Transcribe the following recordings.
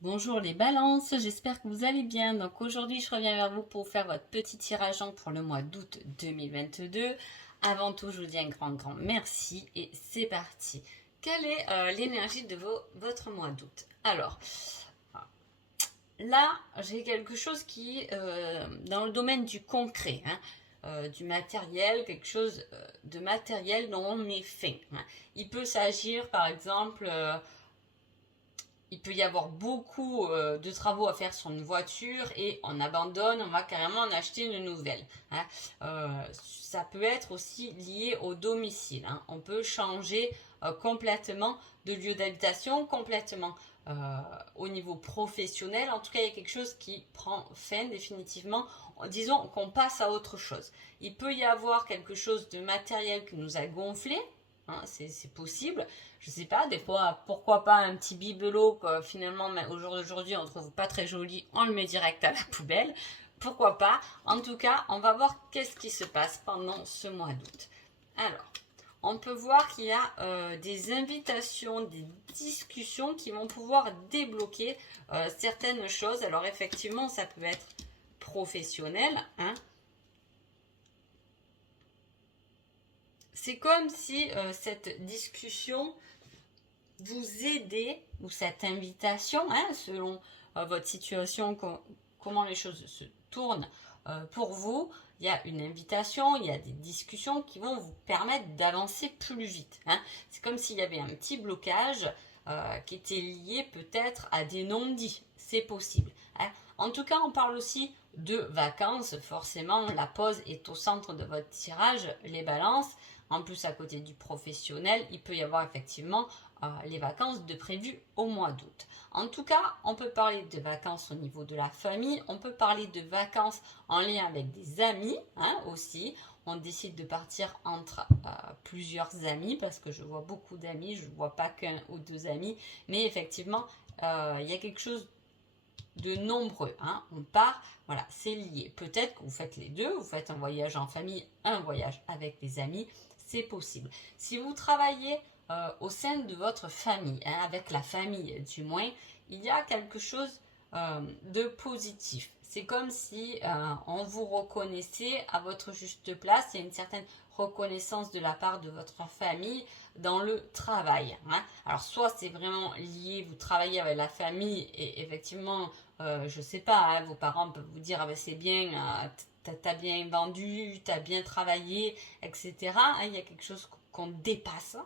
Bonjour les balances, j'espère que vous allez bien. Donc aujourd'hui, je reviens vers vous pour faire votre petit tirage pour le mois d'août 2022. Avant tout, je vous dis un grand merci et c'est parti. Quelle est l'énergie de votre mois d'août? Alors, là, j'ai quelque chose qui est dans le domaine du concret, du matériel, quelque chose de matériel dont on est fait. Il peut s'agir, par exemple, il peut y avoir beaucoup de travaux à faire sur une voiture et on abandonne, on va carrément en acheter une nouvelle. Ça peut être aussi lié au domicile. On peut changer complètement de lieu d'habitation, complètement euh, au niveau professionnel. En tout cas, il y a quelque chose qui prend fin définitivement. Disons qu'on passe à autre chose. Il peut y avoir quelque chose de matériel qui nous a gonflé. C'est possible. Je sais pas, des fois, pourquoi pas un petit bibelot que finalement, au jour d'aujourd'hui, on trouve pas très joli, on le met direct à la poubelle. Pourquoi pas? En tout cas, on va voir qu'est-ce qui se passe pendant ce mois d'août. Alors, on peut voir qu'il y a des invitations, des discussions qui vont pouvoir débloquer certaines choses. Alors effectivement, ça peut être professionnel, C'est comme si cette discussion vous aidait, ou cette invitation, selon votre situation, comment les choses se tournent pour vous, il y a une invitation, il y a des discussions qui vont vous permettre d'avancer plus vite. C'est comme s'il y avait un petit blocage qui était lié peut-être à des non-dits. C'est possible. En tout cas, on parle aussi de vacances. Forcément, la pause est au centre de votre tirage, les balances. En plus, à côté du professionnel, il peut y avoir effectivement les vacances de prévues au mois d'août. En tout cas, on peut parler de vacances au niveau de la famille, on peut parler de vacances en lien avec des amis aussi. On décide de partir entre plusieurs amis parce que je vois beaucoup d'amis, je ne vois pas qu'un ou deux amis, mais effectivement, il y a quelque chose de nombreux. On part, voilà, c'est lié. Peut-être que vous faites les deux, vous faites un voyage en famille, un voyage avec les amis, c'est possible. Si vous travaillez au sein de votre famille, avec la famille du moins, il y a quelque chose de positif. C'est comme si on vous reconnaissait à votre juste place. Il y a une certaine reconnaissance de la part de votre famille dans le travail. Alors soit c'est vraiment lié, vous travaillez avec la famille et effectivement, je sais pas, vos parents peuvent vous dire ah ben c'est bien, t'as bien vendu, t'as bien travaillé, etc. Il y a quelque chose qu'on dépasse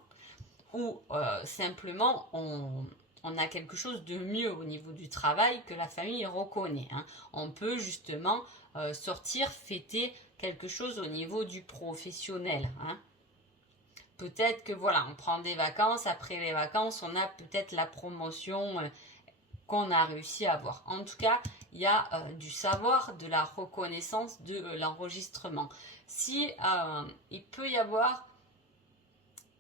ou simplement on a quelque chose de mieux au niveau du travail que la famille reconnaît. On peut justement sortir, fêter quelque chose au niveau du professionnel. Peut-être que voilà, on prend des vacances, après les vacances, on a peut-être la promotion qu'on a réussi à avoir. En tout cas, il y a du savoir, de la reconnaissance, de l'enregistrement. Si il peut y avoir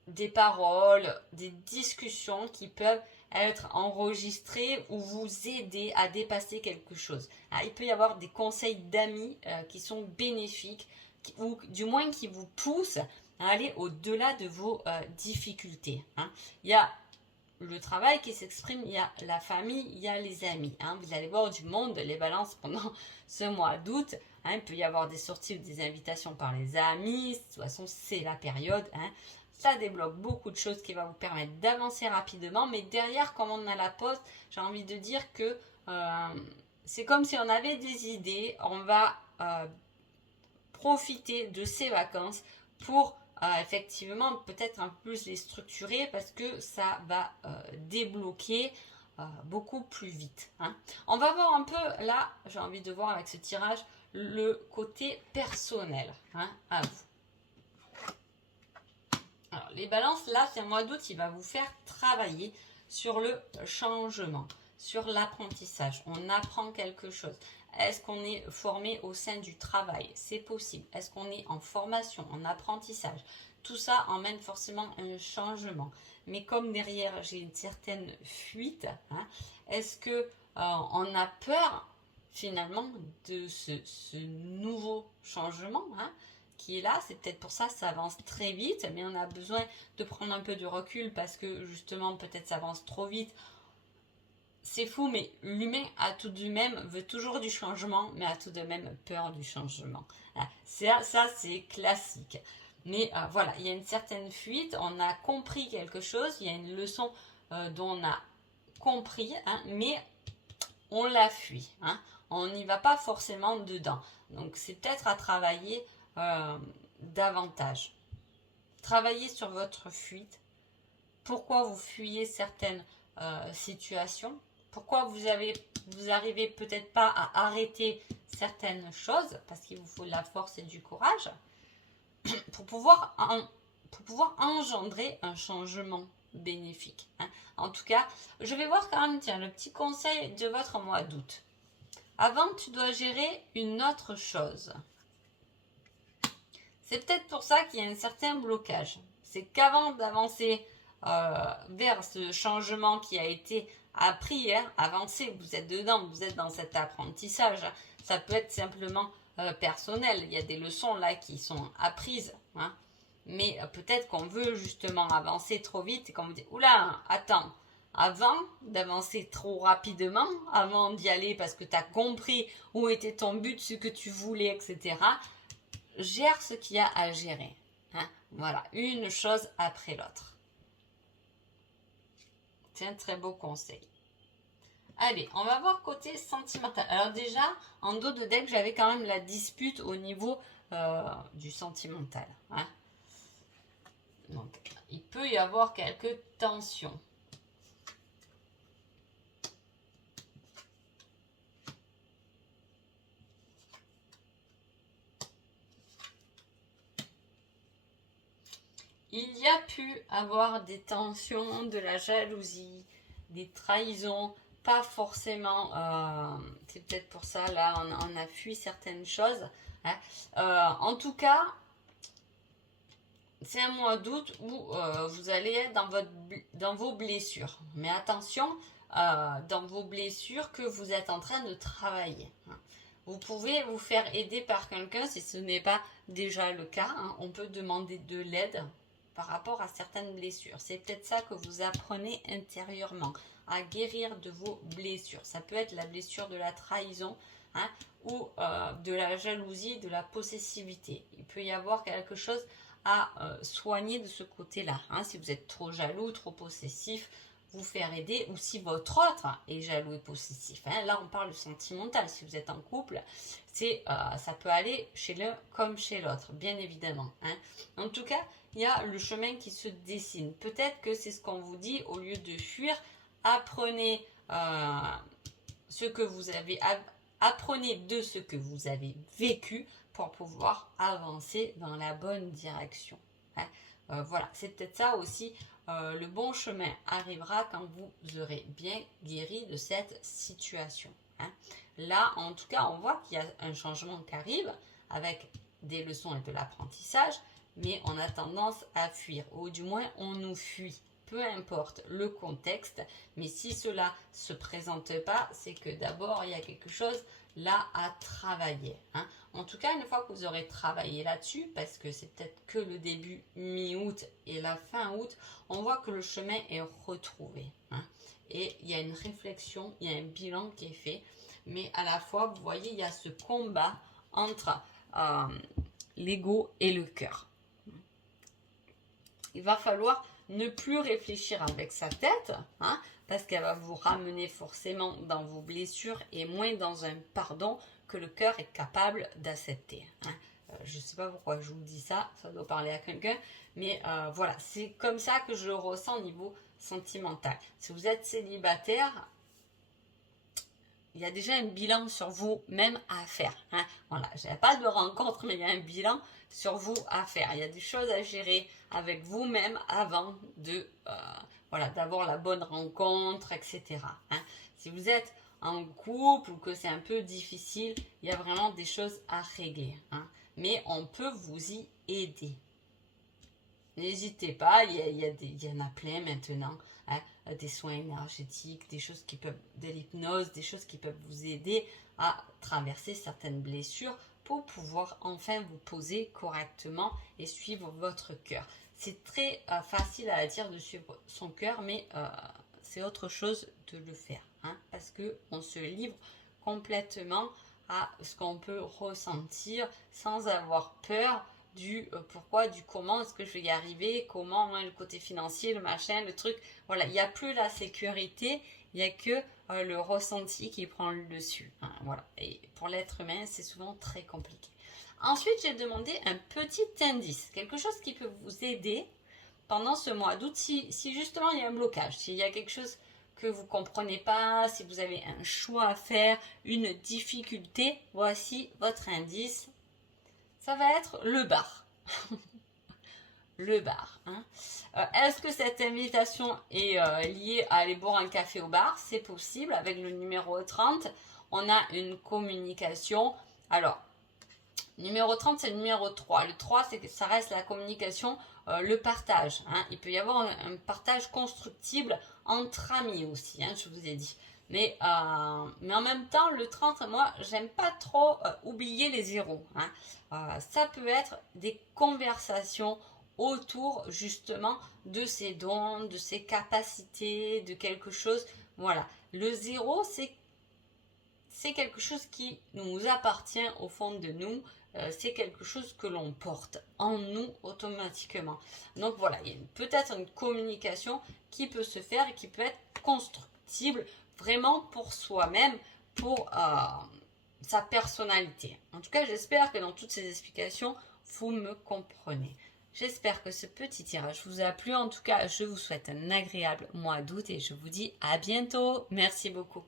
des paroles, des discussions qui peuvent être enregistrées ou vous aider à dépasser quelque chose. Il peut y avoir des conseils d'amis qui sont bénéfiques ou du moins qui vous poussent à aller au-delà de vos difficultés. Il y a le travail qui s'exprime, il y a la famille, il y a les amis. Vous allez voir du monde, les balances pendant ce mois d'août. Il peut y avoir des sorties ou des invitations par les amis. De toute façon, c'est la période. Ça débloque beaucoup de choses qui va vous permettre d'avancer rapidement. Mais derrière, comme on a la pause, j'ai envie de dire que c'est comme si on avait des idées. On va profiter de ces vacances pour effectivement peut-être un peu plus les structurer parce que ça va débloquer beaucoup plus vite. On va voir un peu là, j'ai envie de voir avec ce tirage le côté personnel à vous. Alors, les balances, là, c'est un mois d'août, il va vous faire travailler sur le changement, sur l'apprentissage. On apprend quelque chose. Est-ce qu'on est formé au sein du travail? C'est possible. Est-ce qu'on est en formation, en apprentissage? Tout ça emmène forcément un changement. Mais comme derrière, j'ai une certaine fuite, est-ce que on a peur finalement de ce nouveau changement qui est là, c'est peut-être pour ça que ça avance très vite, mais on a besoin de prendre un peu de recul parce que justement peut-être ça avance trop vite, c'est fou, mais l'humain a tout de même, veut toujours du changement, mais a tout de même peur du changement. Ça c'est classique. Mais voilà, il y a une certaine fuite, on a compris quelque chose, il y a une leçon dont on a compris, mais on la fuit. On n'y va pas forcément dedans. Donc c'est peut-être à travailler davantage. Travaillez sur votre fuite. Pourquoi vous fuyez certaines situations? Pourquoi vous arrivez peut-être pas à arrêter certaines choses? Parce qu'il vous faut de la force et du courage pour pouvoir engendrer un changement bénéfique. En tout cas, je vais voir quand même, tiens, le petit conseil de votre mois d'août. Avant, tu dois gérer une autre chose. C'est peut-être pour ça qu'il y a un certain blocage. C'est qu'avant d'avancer vers ce changement qui a été appris, avancer, vous êtes dedans, vous êtes dans cet apprentissage. Ça peut être simplement personnel. Il y a des leçons là qui sont apprises. Mais peut-être qu'on veut justement avancer trop vite et qu'on vous dit, oula, attends, avant d'avancer trop rapidement, avant d'y aller parce que tu as compris où était ton but, ce que tu voulais, etc., gère ce qu'il y a à gérer. Voilà, une chose après l'autre. C'est un très beau conseil. Allez, on va voir côté sentimental. Alors déjà, en dos de deck, j'avais quand même la dispute au niveau du sentimental. Donc, il peut y avoir quelques tensions. Il y a pu avoir des tensions, de la jalousie, des trahisons, pas forcément, c'est peut-être pour ça, là, on a fui certaines choses. En tout cas, c'est un mois d'août où vous allez être dans vos blessures. Mais attention, dans vos blessures que vous êtes en train de travailler. Vous pouvez vous faire aider par quelqu'un si ce n'est pas déjà le cas. On peut demander de l'aide par rapport à certaines blessures. C'est peut-être ça que vous apprenez intérieurement, à guérir de vos blessures. Ça peut être la blessure de la trahison ou de la jalousie, de la possessivité. Il peut y avoir quelque chose à soigner de ce côté-là. Si vous êtes trop jaloux, trop possessif, vous faire aider, ou si votre autre est jaloux et possessif. Là, on parle de sentimental. Si vous êtes en couple, ça peut aller chez l'un comme chez l'autre, bien évidemment. En tout cas, il y a le chemin qui se dessine. Peut-être que c'est ce qu'on vous dit, au lieu de fuir, apprenez ce que vous avez, apprenez de ce que vous avez vécu pour pouvoir avancer dans la bonne direction. Voilà, c'est peut-être ça aussi. Le bon chemin arrivera quand vous aurez bien guéri de cette situation. Là, en tout cas, on voit qu'il y a un changement qui arrive avec des leçons et de l'apprentissage, mais on a tendance à fuir, ou du moins on nous fuit. Peu importe le contexte, mais si cela ne se présente pas, c'est que d'abord il y a quelque chose là à travailler. En tout cas, une fois que vous aurez travaillé là-dessus, parce que c'est peut-être que le début mi-août et la fin août, on voit que le chemin est retrouvé. Et il y a une réflexion, il y a un bilan qui est fait, mais à la fois, vous voyez, il y a ce combat entre l'ego et le cœur. Il va falloir ne plus réfléchir avec sa tête, parce qu'elle va vous ramener forcément dans vos blessures et moins dans un pardon que le cœur est capable d'accepter. Je ne sais pas pourquoi je vous dis ça, ça doit parler à quelqu'un, mais voilà, c'est comme ça que je le ressens au niveau sentimental. Si vous êtes célibataire, il y a déjà un bilan sur vous-même à faire. Voilà, je n'ai pas de rencontre, mais il y a un bilan sur vous à faire. Il y a des choses à gérer avec vous-même avant de d'avoir la bonne rencontre, etc. Si vous êtes en couple ou que c'est un peu difficile, il y a vraiment des choses à régler. Mais on peut vous y aider. N'hésitez pas, il y en a plein maintenant. Des soins énergétiques, des choses qui peuvent, de l'hypnose, des choses qui peuvent vous aider à traverser certaines blessures pour pouvoir enfin vous poser correctement et suivre votre cœur. C'est très facile à dire de suivre son cœur, mais c'est autre chose de le faire. parce que on se livre complètement à ce qu'on peut ressentir sans avoir peur du pourquoi, du comment, est-ce que je vais y arriver, comment, hein, le côté financier, le machin, le truc. Voilà, il n'y a plus la sécurité, il n'y a que le ressenti qui prend le dessus. Hein, voilà. Et pour l'être humain, c'est souvent très compliqué. Ensuite, j'ai demandé un petit indice, quelque chose qui peut vous aider pendant ce mois d'août si justement il y a un blocage, s'il y a quelque chose que vous ne comprenez pas, si vous avez un choix à faire, une difficulté, voici votre indice. Ça va être le bar. Le bar. Hein. Est-ce que cette invitation est liée à aller boire un café au bar? C'est possible. Avec le numéro 30, on a une communication. Alors, numéro 30, c'est le numéro 3. Le 3, ça reste la communication, le partage. Hein. Il peut y avoir un partage constructible entre amis aussi, hein, je vous ai dit. Mais en même temps, le 30, moi, j'aime pas trop oublier les zéros. Hein. Ça peut être des conversations autour justement de ses dons, de ses capacités, de quelque chose. Voilà. Le zéro, c'est quelque chose qui nous appartient au fond de nous. C'est quelque chose que l'on porte en nous automatiquement. Donc voilà, il y a peut-être une communication qui peut se faire et qui peut être constructible vraiment pour soi-même, pour sa personnalité. En tout cas, j'espère que dans toutes ces explications, vous me comprenez. J'espère que ce petit tirage vous a plu. En tout cas, je vous souhaite un agréable mois d'août et je vous dis à bientôt. Merci beaucoup.